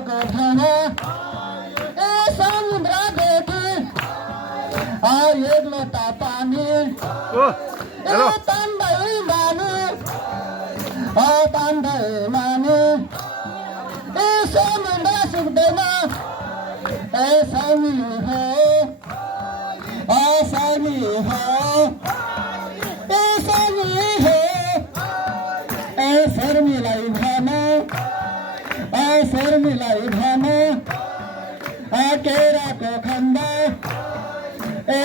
भएको ठाउँमा ए समुद्र देखि एक्लो पानी ए तान्दै माने ए समुद्र सुक्दैन ए सामी हो सामी हो ए सामी हो ए शर्मिलाई भन केराको खन्दा ए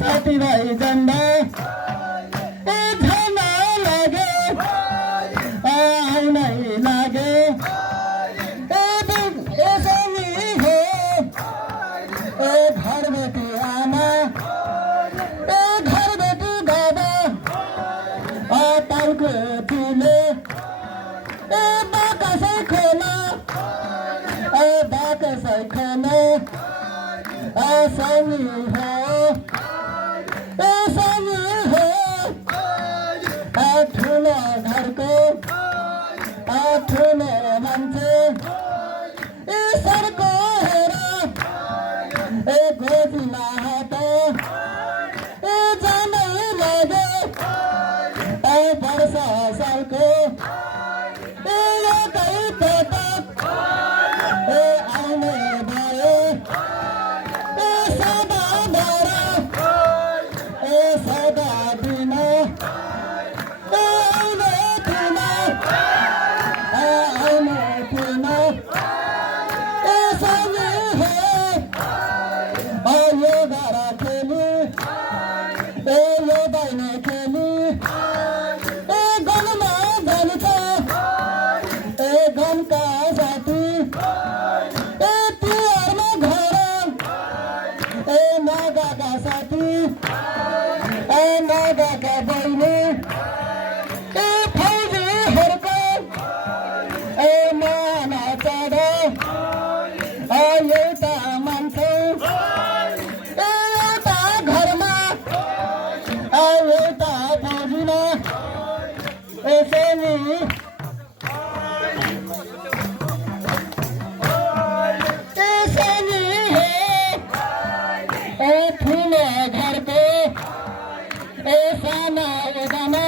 साथीभाइ जन्दा ए झन लाग्यो आउनै लाग्यो ए सामी हो ए घरबेटी आमा ए घरबेटी बाबा तालको ठुलो ए बाकसै खोला सामी हो ठुलो घरको ठुलो मान्छे ए सरको हेर ए गोजीमा हात ए जानै लाग्यो ए वर्ष सालको ए एकै पटक ए आउने भयो ए सदा डर ए सदा दिन ए आउने थिन ए सामी हो यो gara खेली ए यो दाइने खेली ए गनमा जान्छ ए गनका साथी ए तिहारमा घर ए नागाका साथी ए नागाका बहिनी ए फौजीहरूको ए माना चढ एउटा मान्छे ए एउटा घरमा एउटा फौजीमा ए सामी ठुलो घरको ए साना उदामा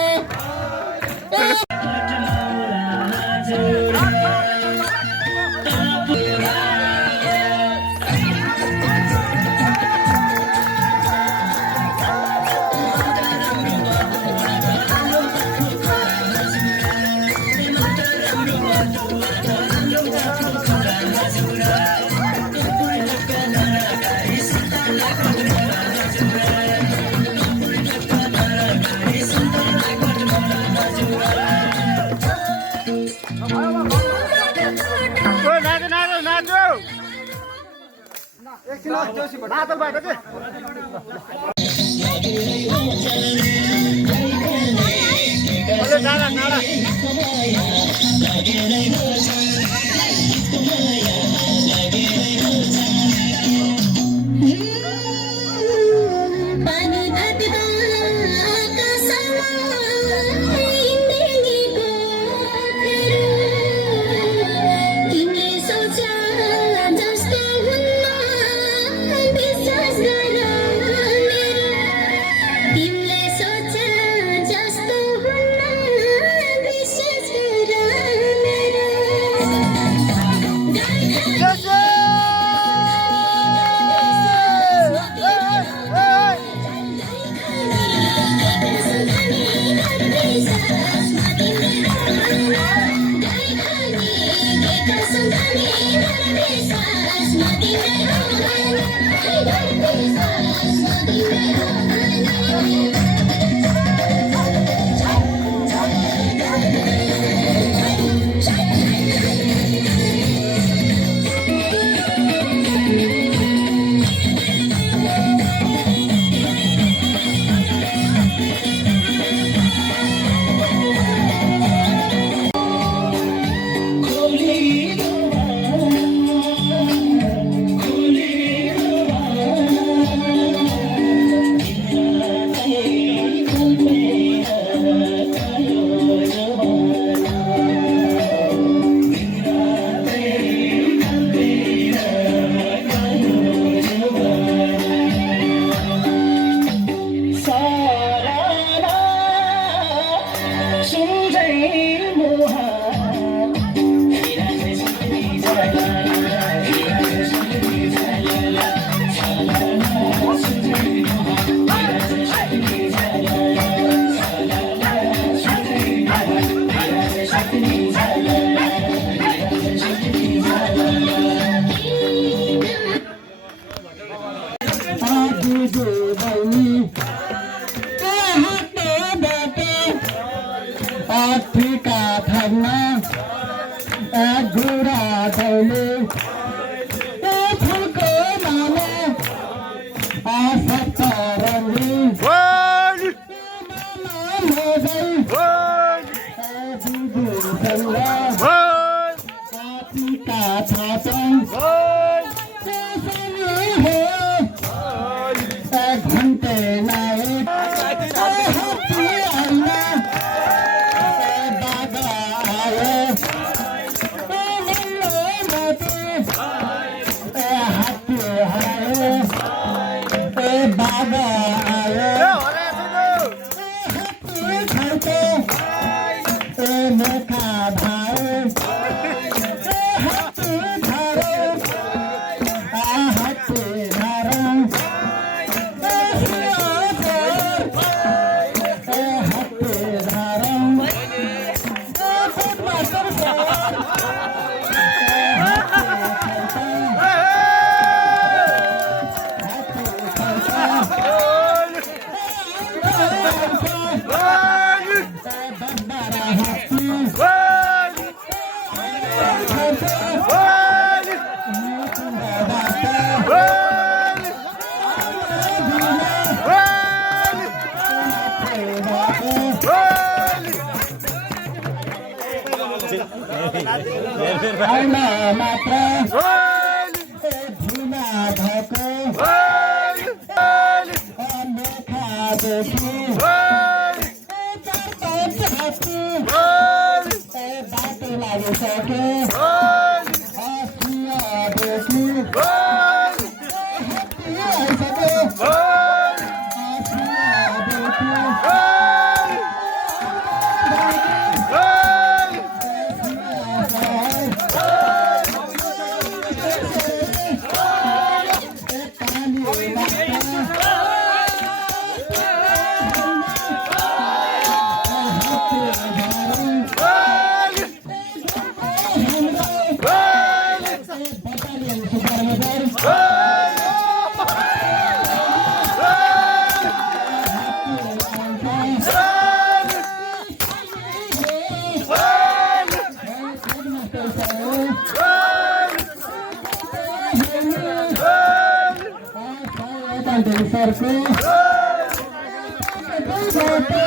घंटे नाए हाथी आईना बाबा आए हाथी आए बाबा आए हाथी घंटे मेखा भाए हाथी धारे हाथी धारा मात्र धुना धको मेखा देखी बाटो लागिसके हसिया देखी हात्ती आइसके हसिया देखी छोटे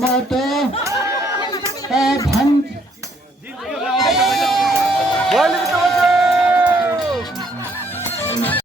मोटे भन् बोल